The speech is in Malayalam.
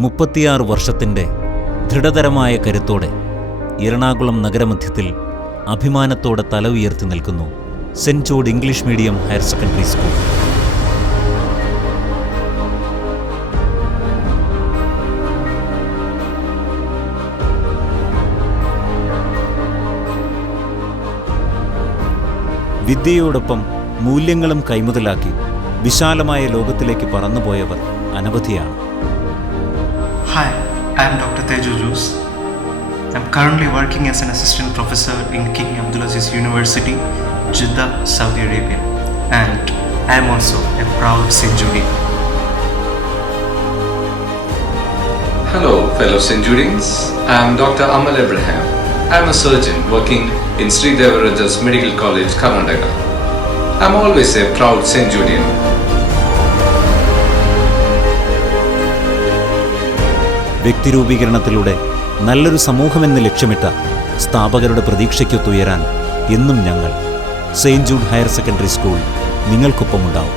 36 വർഷത്തിൻ്റെ ദൃഢതരമായ കരുത്തോടെ എറണാകുളം നഗരമധ്യത്തിൽ അഭിമാനത്തോടെ തല ഉയർത്തി നിൽക്കുന്നു saint Jude English medium higher secondary school. വിദ്യയോടൊപ്പം മൂല്യങ്ങളും കൈമുതലാക്കി വിശാലമായ ലോകത്തിലേക്ക് പറന്നുപോയവർ അനവധിയാണ്. Hi, I am Dr. Tejo Jose. I am currently working as an assistant professor in King Abdulaziz University, Jeddah, Saudi Arabia, and I am also a proud St. Judean. Hello, fellow St. Judeans. I am Dr. Amal Abraham. I am a surgeon working in Sri Devaraja's Medical College, Karnataka. I am always a proud St. Judean. വ്യക്തിരൂപീകരണത്തിലൂടെ നല്ലൊരു സമൂഹമെന്ന് ലക്ഷ്യമിട്ട സ്ഥാപകരുടെ പ്രതീക്ഷയ്ക്കൊത്തുയരാൻ എന്നും ഞങ്ങൾ saint Jude higher secondary school നിങ്ങൾക്കൊപ്പമുണ്ടാവും.